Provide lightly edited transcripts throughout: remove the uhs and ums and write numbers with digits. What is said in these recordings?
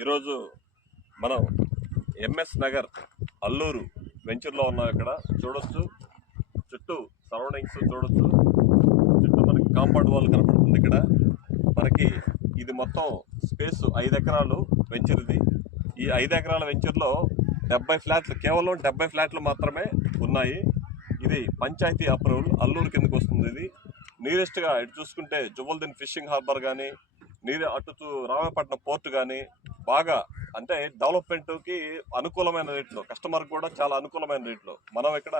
ఈరోజు మనం ఎంఎస్ నగర్ అల్లూరు వెంచర్లో ఉన్నాం. ఇక్కడ చూడొచ్చు, చుట్టూ సరౌండింగ్స్ చూడొచ్చు. చుట్టూ మనకి కాంపౌండ్ వాల్ కనపడుతుంది. ఇక్కడ మనకి ఇది మొత్తం స్పేస్ 5 ఎకరాలు వెంచర్. ఈ 5 ఎకరాల వెంచర్లో 70 ఫ్లాట్లు, కేవలం 70 ఫ్లాట్లు మాత్రమే ఉన్నాయి. ఇది పంచాయతీ అప్రూవల్, అల్లూరు కిందకు వస్తుంది. ఇది నియరెస్ట్గా ఇటు చూసుకుంటే జువల్దిన్ ఫిషింగ్ హార్బర్ కానీ, అటు రామాయపట్నం పోర్టు కానీ బాగా, అంటే డెవలప్మెంట్కి అనుకూలమైన రేట్లో, కస్టమర్కి కూడా చాలా అనుకూలమైన రేట్లో మనం ఇక్కడ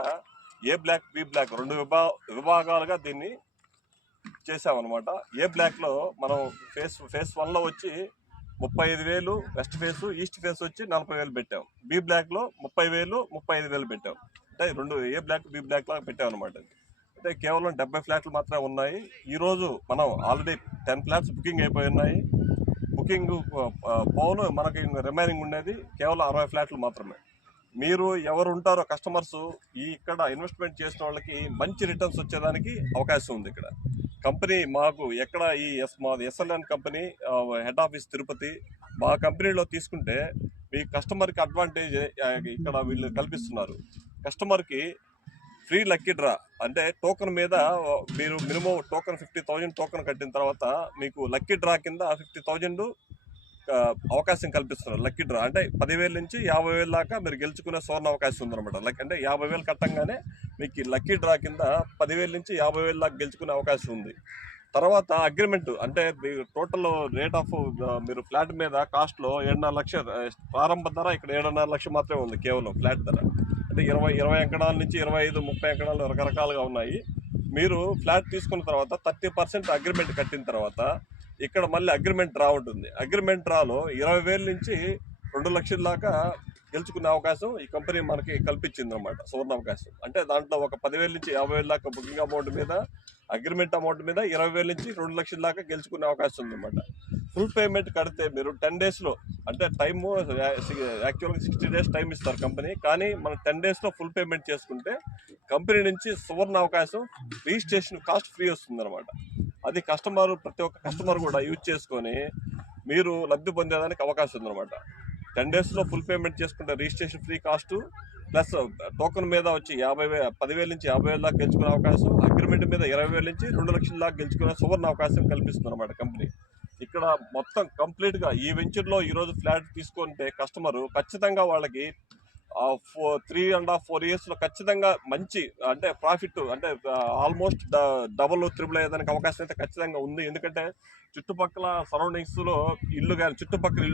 ఏ బ్లాక్ బి బ్లాక్ 2 విభాగాలుగా దీన్ని చేసామన్నమాట. ఏ బ్లాక్లో మనం ఫేస్ 1లో వచ్చి 35,000 వెస్ట్ ఫేసు, ఈస్ట్ ఫేస్ వచ్చి 40,000 పెట్టాం. బి బ్లాక్లో 30,000, 35,000 పెట్టాం. అంటే 2 ఏ బ్లాక్ బి బ్లాక్ లాగా పెట్టాం అనమాట. అంటే కేవలం 70 ఫ్లాట్లు మాత్రమే ఉన్నాయి. ఈరోజు మనం ఆల్రెడీ 10 ఫ్లాట్స్ బుకింగ్ అయిపోయి ఉన్నాయి. బుకింగ్ పోను మనకి రిమైనింగ్ ఉండేది కేవలం 60 ఫ్లాట్లు మాత్రమే. మీరు ఎవరు ఉంటారో కస్టమర్స్, ఇక్కడ ఇన్వెస్ట్మెంట్ చేసిన వాళ్ళకి మంచి రిటర్న్స్ వచ్చేదానికి అవకాశం ఉంది. ఇక్కడ కంపెనీ మాకు ఎక్కడ మాది SLN company, head office Tirupati. మా కంపెనీలో తీసుకుంటే మీ కస్టమర్కి అడ్వాంటేజ్ ఇక్కడ వీళ్ళు కల్పిస్తున్నారు. కస్టమర్కి ఫ్రీ లక్కీ డ్రా, అంటే టోకెన్ మీద మీరు మినిమం టోకెన్ 50,000 టోకెన్ కట్టిన తర్వాత మీకు లక్కీ డ్రా కింద 50,000 అవకాశం కల్పిస్తున్నారు. లక్కీ డ్రా అంటే 10,000 నుంచి 50,000 దాకా మీరు గెలుచుకునే సువర్ణ అవకాశం ఉందన్నమాట. అంటే 50,000 కట్టంగానే మీకు లక్కీ డ్రా కింద 10,000 నుంచి 50,000 దాకా గెలుచుకునే అవకాశం ఉంది. తర్వాత అగ్రిమెంట్, అంటే టోటల్ రేట్ ఆఫ్ మీరు ఫ్లాట్ మీద కాస్ట్లో 7.5 లక్షలు ప్రారంభ ధర. ఇక్కడ 7.5 లక్షలు మాత్రమే ఉంది కేవలం ఫ్లాట్ ధర. అంటే 20 ఎకరాల నుంచి 25, 30 ఎకరాలు రకరకాలుగా ఉన్నాయి. మీరు ఫ్లాట్ తీసుకున్న తర్వాత 30% అగ్రిమెంట్ కట్టిన తర్వాత ఇక్కడ మళ్ళీ అగ్రిమెంట్ డ్రా ఉంటుంది. అగ్రిమెంట్ డ్రాలో 20,000 నుంచి 2 లక్షల దాకా గెలుచుకునే అవకాశం ఈ కంపెనీ మనకి కల్పించింది అనమాట, సువర్ణ అవకాశం. అంటే దాంట్లో ఒక 10,000 నుంచి 50,000 దాకా బుకింగ్ అమౌంట్ మీద, అగ్రిమెంట్ అమౌంట్ మీద 20,000 నుంచి 2 లక్షల దాకా గెలుచుకునే అవకాశం ఉందన్నమాట. ఫుల్ పేమెంట్ కడితే మీరు 10 డేస్లో, అంటే టైము యాక్చువల్గా 60 డేస్ టైం ఇస్తారు కంపెనీ, కానీ మనం 10 డేస్లో ఫుల్ పేమెంట్ చేసుకుంటే కంపెనీ నుంచి సువర్ణ అవకాశం, రిజిస్ట్రేషన్ కాస్ట్ ఫ్రీ వస్తుంది అనమాట. అది ప్రతి ఒక్క కస్టమర్ కూడా యూజ్ చేసుకొని మీరు లబ్ధి పొందేదానికి అవకాశం ఉందన్నమాట. 10 డేస్లో ఫుల్ పేమెంట్ చేసుకుంటే registration free cost plus token మీద వచ్చి 10,000 నుంచి 50,000 దాకా గెలుచుకునే అవకాశం, అగ్రిమెంట్ మీద 20,000 నుంచి 2 లక్షల దాకా గెలుచుకునే సువర్ణ అవకాశం కల్పిస్తుంది అనమాట కంపెనీ. ఇక్కడ మొత్తం కంప్లీట్గా ఈ వెంచర్లో ఈరోజు ఫ్లాట్ తీసుకుంటే కస్టమరు ఖచ్చితంగా వాళ్ళకి 3.5-4 ఇయర్స్లో ఖచ్చితంగా మంచి, అంటే ప్రాఫిట్, అంటే ఆల్మోస్ట్ డబుల్ త్రిబుల్ అయ్యేదానికి అవకాశం అయితే ఖచ్చితంగా ఉంది. ఎందుకంటే చుట్టుపక్కల సరౌండింగ్స్లో చుట్టుపక్కల